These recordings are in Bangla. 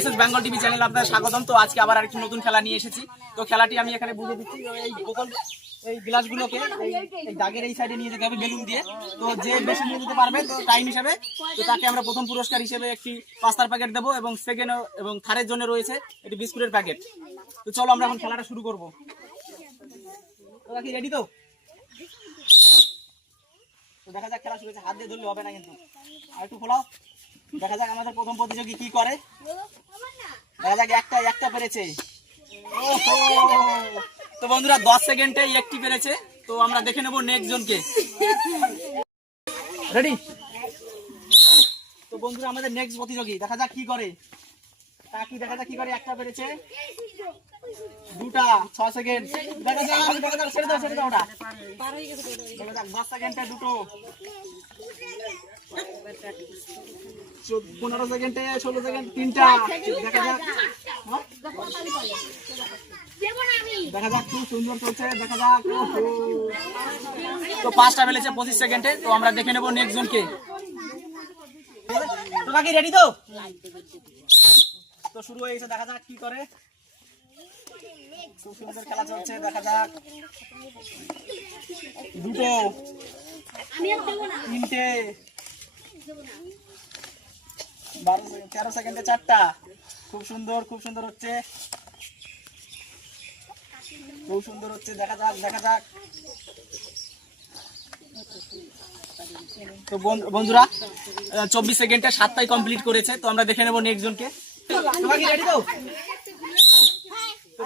এস বেঙ্গল টিভি চ্যানেল আপনার স্বাগতম। তো আজকে আবার আরেকটি নতুন খেলা নিয়ে এসেছি। তো খেলাটি আমি এখানে বুঝে দিচ্ছি। এই বোতল এই গ্লাসগুলোকে এই দাগের এই সাইডে নিয়ে যেতে হবে বেলুন দিয়ে। তো যে বেশি নিয়ে যেতে পারবে, তো টাইম হিসাবে, তো তাকে আমরা প্রথম পুরস্কার হিসেবে একটি পাস্তার প্যাকেট দেবো এবং সেকেন্ড এবং থার্ডের জন্য রয়েছে একটি বিস্কুটের প্যাকেট তো চলো আমরা এখন খেলাটা শুরু করব। রেডি তো দেখা যাক খেলা শুরু হয়েছে। হাত দিয়ে ধরলে হবে না কিন্তু। আর একটু খোলাও। দেখা যাক আমাদের প্রথম প্রতিযোগী কি করে। যাক একটা একটা পেরেছে। তো বন্ধুরা, দশ সেকেন্ডে একটি পেরেছে। তো আমরা দেখে নেব নেক্সট জনকে। রেডি তো বন্ধুরা, আমাদের নেক্সট প্রতিযোগী, দেখা যাক কি করে। তা কি, দেখা যাক কি করে একটা পেরেছে। দুটা ছ সেকেন্ড দেখা যাক দেখা যাক ছেড়ে দাও ছেড়ে দাও ওটা। দেখা যাক, দশ সেকেন্ডে দুটো। পনেরো সেকেন্ডে ষোলো সেকেন্ড তিনটা। দেখা যাক? দেখা যাক, খুব সুন্দর চলছে, দেখা যাক। তো পাঁচটা ফেলেছে পঁচিশ সেকেন্ডে তো আমরা দেখে নেব নেক্সট জনকে তো বাকি রেডি তো? তো শুরু হয়ে গেছে, দেখা যাক কি করে। খুব সুন্দর খেলা চলছে, দেখা যাক। দুটো। তিনটে। বারো তেরো সেকেন্ডে চারটা। খুব সুন্দর খুব সুন্দর হচ্ছে। খুব সুন্দর হচ্ছে, দেখা যাক দেখা যাক। তো বন- বন্ধুরা চব্বিশ সেকেন্ডে সাতটাই কমপ্লিট করেছে, তো আমরা দেখে নেব নেক্সট জনকে। তোমরা কি ready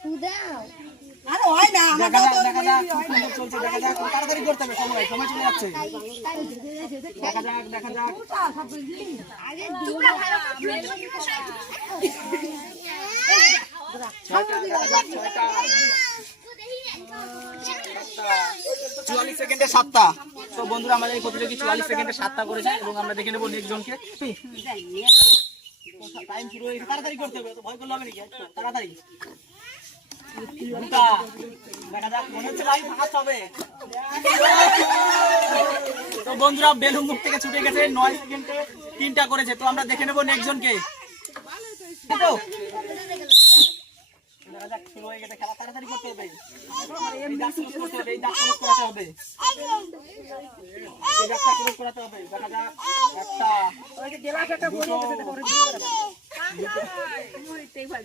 দেখা যাক দেখা যাক চলছে দেখা যাক তাড়াতাড়ি করতে হবে সময় সময় চলে যাচ্ছে। দেখা যাক দেখা যাক। ছয়টা দেখা যাক ছয়টা চুয়াল্লিশ সেকেন্ডে সাতটা। তো বন্ধুরা আমাদের এই প্রতিযোগী চুয়াল্লিশ সেকেন্ডে সাতটা করেছে এবং আমরা দেখে নেব নেক্সট জনকে টাইম শুরু হয়ে তাড়াতাড়ি করতে হবে তো ভয় করলে হবে নাকি তাড়াতাড়ি। তো বন্ধুরা, বেলুন মুখ থেকে ছুটে গেছে, নয় সেকেন্ডে তিনটা করেছে। তো আমরা দেখে নেব নেক্সট জনকে একটা।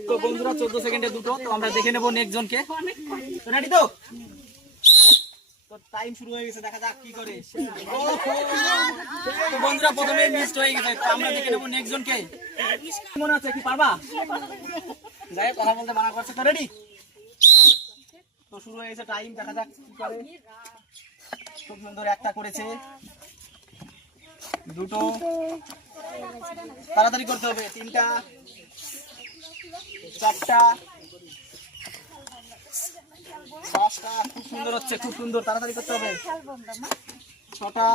তো বন্ধুরা চোদ্দ সেকেন্ডে দুটো তো আমরা দেখে নেব নেক্সট জনকে। রেডি তো? টাইম শুরু হয়ে গেছে দেখা যাক কি করে। তো বন্ধুরা প্রথমে মিসড হয়ে গেছে তো আমরা দেখে নেব নেক্সট জনকে। মনে হচ্ছে কি পারবা? যাই কথা বলতে মানা করছে তো রেডি তো শুরু হয়ে গেছে টাইম দেখা যাক কি করে। খুব সুন্দর একটা করেছে। দুটো। তাড়াতাড়ি করতে হবে, তিনটা, চারটা, পাঁচটা, খুব সুন্দর হচ্ছে, খুব সুন্দর, তাড়াতাড়ি করতে হবে। ছটা।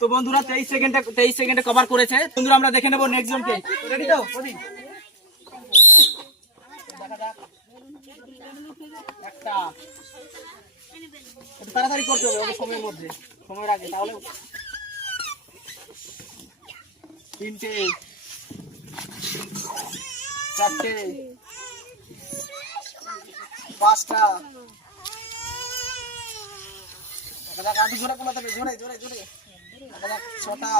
তো বন্ধুরা, তেইশ সেকেন্ডে তেইশ সেকেন্ডে কভার করেছে। বন্ধুরা, আমরা দেখে নেব নেক্সট জনকে। রেডি তো? একটু। তাড়াতাড়ি করতে হবে সময়ের মধ্যে সময়ের আগে তাহলে তিনটে চারটে পাঁচটা। ছটা।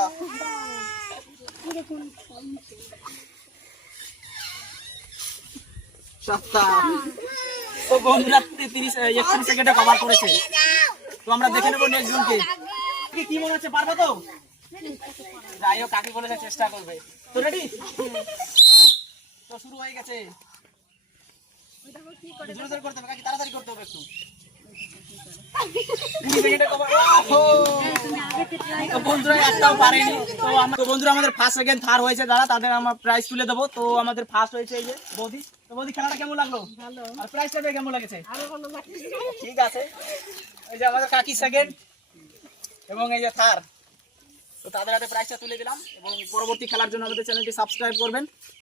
সাতটা। তো বন্ধুরা, তিরিশ একত্রিশ সেকেন্ডে কভার করেছে। তো আমরা দেখে নেব নেক্সট জনকে কি। মনে হচ্ছে, পারব তো? যাই হোক, কাকি বলেছে চেষ্টা করবে। তো রেডি তো শুরু হয়ে গেছে। তাড়াতাড়ি করতে হবে একটু কুড়ি সেকেন্ডে কভার ওহো তো বন্ধুরা আমাদের ফার্স্ট সেকেন্ড থার্ড হয়েছে। তাদের আমরা প্রাইজ তুলে দেবো। তো আমাদের ফার্স্ট হয়েছে এই যে বৌদি। তো বৌদি খেলাটা কেমন লাগল? আর প্রাইজটা পেয়ে কেমন লেগেছে? ঠিক আছে। এই যে আমাদের কাকি সেকেন্ড এবং এই যে তো তাদের হাতে প্রাইজটা তুলে দিলাম এবং পরবর্তী খেলার জন্য আমাদের চ্যানেলটি সাবস্ক্রাইব করবেন।